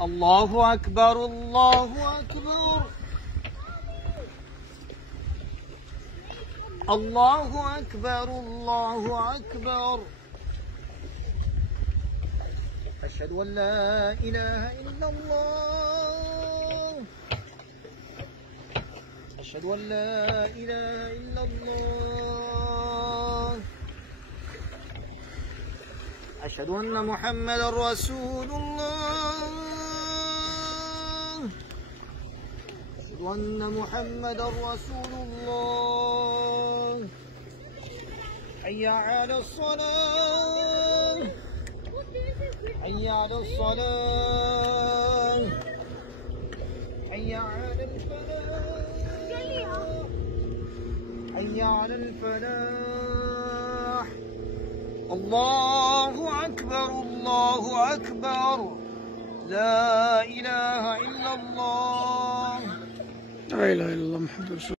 الله أكبر الله أكبر الله أكبر الله أكبر. أشهد أن لا إله إلا الله. أشهد أن لا إله إلا الله. أشهد أن محمدا رسول الله. أشهد أن محمدا رسول الله. حي على الصلاة. حي على الصلاة. حي على الفلاح. حي على الفلاح. الله أكبر الله أكبر. لا إله إلا الله. لا إله إلا الله محمد رسول الله.